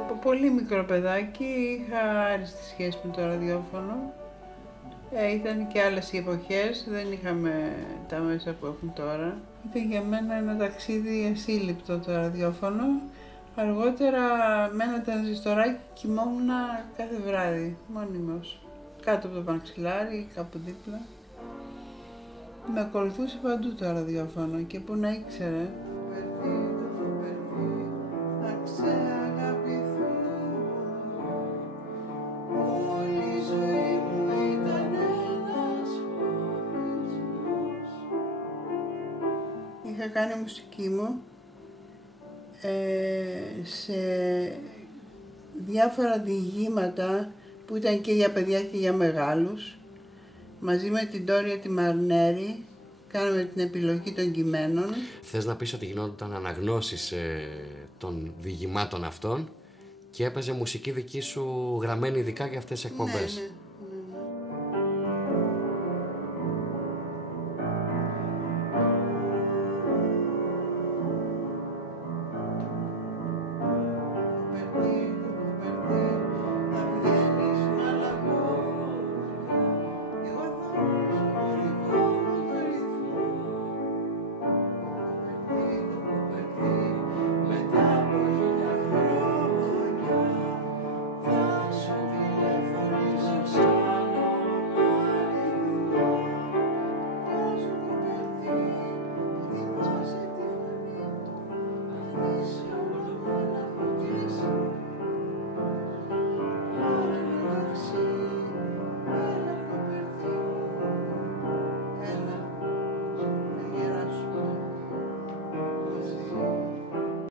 Από πολύ μικρό παιδάκι είχα άριστη σχέση με το ραδιόφωνο. Ήταν και άλλες οι εποχές, δεν είχαμε τα μέσα που έχουν τώρα. Ήταν για μένα ένα ταξίδι ασύλληπτο το ραδιόφωνο. Αργότερα με ένα τρανζιστοράκι κοιμόμουν κάθε βράδυ, μόνιμος. Κάτω από το πανξιλάρι, κάπου δίπλα. Με ακολουθούσε παντού το ραδιόφωνο και που να ήξερε. Είχα κάνει μουσική μου σε διάφορα διηγήματα που ήταν και για παιδιά και για μεγάλους. Μαζί με την Τόρια τη Μαρνέρη κάναμε την επιλογή των κειμένων. Θες να πεις ότι γινόταν αναγνώσεις των διηγημάτων αυτών και έπαιζε μουσική δική σου γραμμένη ειδικά για αυτές τις εκπομπές. Ναι, ναι.